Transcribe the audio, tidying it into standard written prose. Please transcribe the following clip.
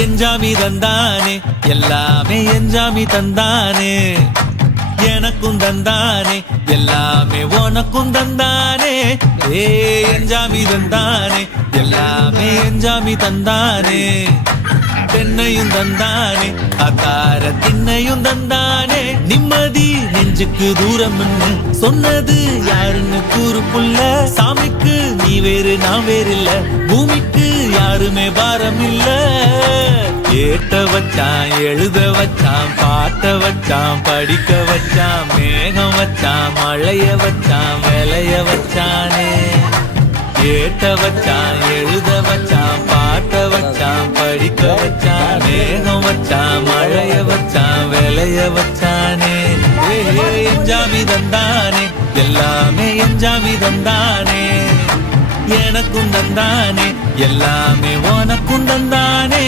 எஞ்சாமி தந்தானே எல்லாமே எஞ்சாமி தந்தானே எனக்கும் தந்தானே எல்லாமே உனக்கும் தந்தானே ஏ எஞ்சாமி தந்தானே எல்லாமே எஞ்சாமி தந்தானே தென்னையும் தந்தானே அத்தார திண்ணையும் தந்தானே நிம்மதி நெஞ்சுக்கு தூரம் சொன்னது யாருன்னு கூறு புள்ள சாமிக்கு நீ வேறு நான் வேறு இல்ல பூமிக்கு யாருமே பாரம் இல்ல ஏட்ட வச்சான் எழுத வச்சான் பாட்ட வச்சான் படிக்க வச்சான் மேகம் வச்சான் மழைய வச்சான் விளைய வச்சானே ஏட்ட வச்சான் எழுத வச்சான் பாட்ட வச்சான் படிக்க வச்சான் மேகம் வச்சான் மழைய வச்சான் விளைய வச்சானே எஞ்சாமி தந்தானே எல்லாமே எஞ்சாமி தந்தானே எனக்கும் தந்தானே எல்லாமே உனக்கும் தந்தானே